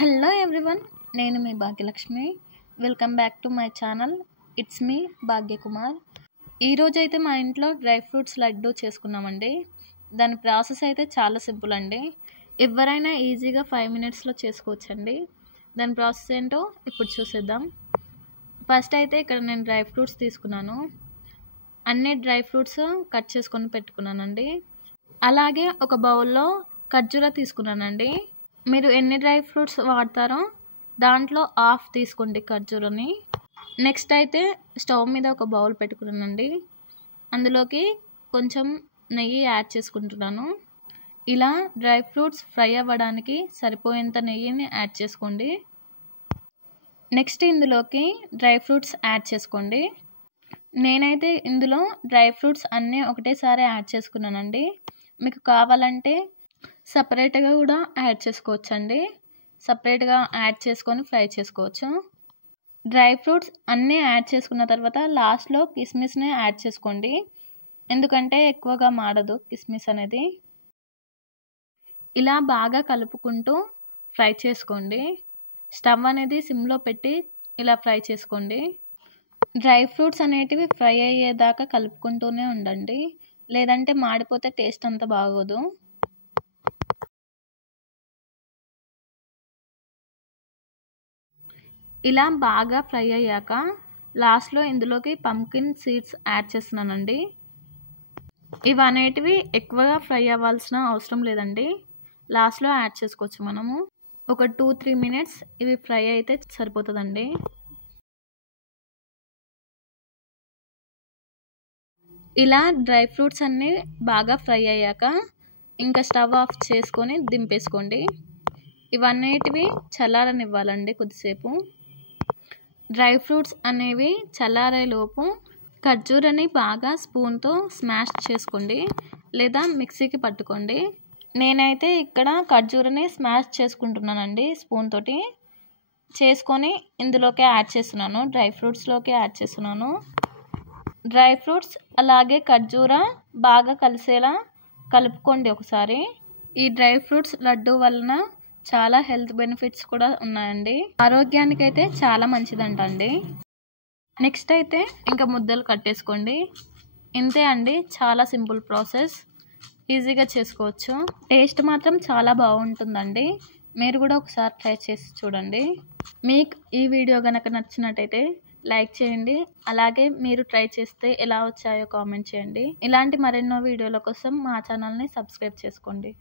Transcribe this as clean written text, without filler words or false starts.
Hello everyone, నేను మీ Bhagyalakshmi. Welcome back to my channel. It's me Bhagyakumar. ఈరోజైతే మా ఇంట్లో డ్రై ఫ్రూట్స్ లడ్డు చేసుకున్నామండి. దాని ప్రాసెస్ అయితే చాలా సింపుల్ అండి. ఎవరైనా ఈజీగా 5 మినిట్స్లో చేసుకోవచ్చండి. దాని ప్రాసెస్ ఏంటో ఇప్పుడు చూసేద్దాం. ఫస్ట్ అయితే ఇక్కడ నేను డ్రై ఫ్రూట్స్ తీసుకున్నాను. అన్ని డ్రై ఫ్రూట్స్ కట్ చేసుకొని పెట్టుకున్నానండి. అలాగే ఒక బౌల్లో ఖర్జూర తీసుకున్నానండి. మీరు ఎన్ని డ్రై ఫ్రూట్స్ వాడతారో దాంట్లో హాఫ్ తీసుకోండి ఖర్జూరని. నెక్స్ట్ అయితే స్టవ్ మీద ఒక బౌల్ పెట్టుకున్నానండి. అందులోకి కొంచెం నెయ్యి యాడ్ చేసుకుంటున్నాను. ఇలా డ్రై ఫ్రూట్స్ ఫ్రై అవ్వడానికి సరిపోయేంత నెయ్యిని యాడ్ చేసుకోండి. నెక్స్ట్ ఇందులోకి డ్రై ఫ్రూట్స్ యాడ్ చేసుకోండి. నేనైతే ఇందులో డ్రై ఫ్రూట్స్ అన్నీ ఒకటేసారి యాడ్ చేసుకున్నానండి. మీకు కావాలంటే సపరేట్గా కూడా యాడ్ చేసుకోవచ్చండి. సపరేట్గా యాడ్ చేసుకొని ఫ్రై చేసుకోవచ్చు. డ్రై ఫ్రూట్స్ అన్నీ యాడ్ చేసుకున్న తర్వాత లాస్ట్లో కిస్మిస్ని యాడ్ చేసుకోండి. ఎందుకంటే ఎక్కువగా మాడదు కిస్మిస్ అనేది. ఇలా బాగా కలుపుకుంటూ ఫ్రై చేసుకోండి. స్టవ్ అనేది సిమ్లో పెట్టి ఇలా ఫ్రై చేసుకోండి. డ్రై ఫ్రూట్స్ అనేటివి ఫ్రై అయ్యేదాకా కలుపుకుంటూనే ఉండండి, లేదంటే మాడిపోతే టేస్ట్ అంత బాగోదు. ఇలా బాగా ఫ్రై అయ్యాక లాస్ట్లో ఇందులోకి పంకిన్ సీడ్స్ యాడ్ చేస్తున్నానండి. ఇవి అనేటివి ఎక్కువగా ఫ్రై అవ్వాల్సిన అవసరం లేదండి, లాస్ట్లో యాడ్ చేసుకోవచ్చు మనము. ఒక 2-3 మినిట్స్ ఇవి ఫ్రై అయితే సరిపోతుందండి. ఇలా డ్రై ఫ్రూట్స్ అన్నీ బాగా ఫ్రై అయ్యాక ఇంకా స్టవ్ ఆఫ్ చేసుకొని దింపేసుకోండి. ఇవన్నిటివి చల్లారనివ్వాలండి కొద్దిసేపు. డ్రై ఫ్రూట్స్ అనేవి చల్లారేలోపు ఖర్జూరని బాగా స్పూన్తో స్మాష్ చేసుకోండి, లేదా మిక్సీకి పట్టుకోండి. నేనైతే ఇక్కడ ఖర్జూరని స్మాష్ చేసుకుంటున్నానండి స్పూన్ తోటి. చేసుకొని ఇందులోకి యాడ్ చేస్తున్నాను, డ్రై ఫ్రూట్స్లోకి యాడ్ చేస్తున్నాను. డ్రై ఫ్రూట్స్ అలాగే ఖర్జూర బాగా కలిసేలా కలుపుకోండి ఒకసారి. ఈ డ్రై ఫ్రూట్స్ లడ్డు వలన చాలా హెల్త్ బెనిఫిట్స్ కూడా ఉన్నాయండి. ఆరోగ్యానికి అయితే చాలా మంచిదంట అండి. నెక్స్ట్ అయితే ఇంకా ముద్దలు కట్టేసుకోండి. ఇంతే అండి, చాలా సింపుల్ ప్రాసెస్, ఈజీగా చేసుకోవచ్చు. టేస్ట్ మాత్రం చాలా బాగుంటుందండి. మీరు కూడా ఒకసారి ట్రై చేసి చూడండి. మీకు ఈ వీడియో కనుక నచ్చినట్టయితే లైక్ చేయండి. అలాగే మీరు ట్రై చేస్తే ఎలా వచ్చాయో కామెంట్ చేయండి. ఇలాంటి మరెన్నో వీడియోల కోసం మా ఛానల్ని సబ్స్క్రైబ్ చేసుకోండి.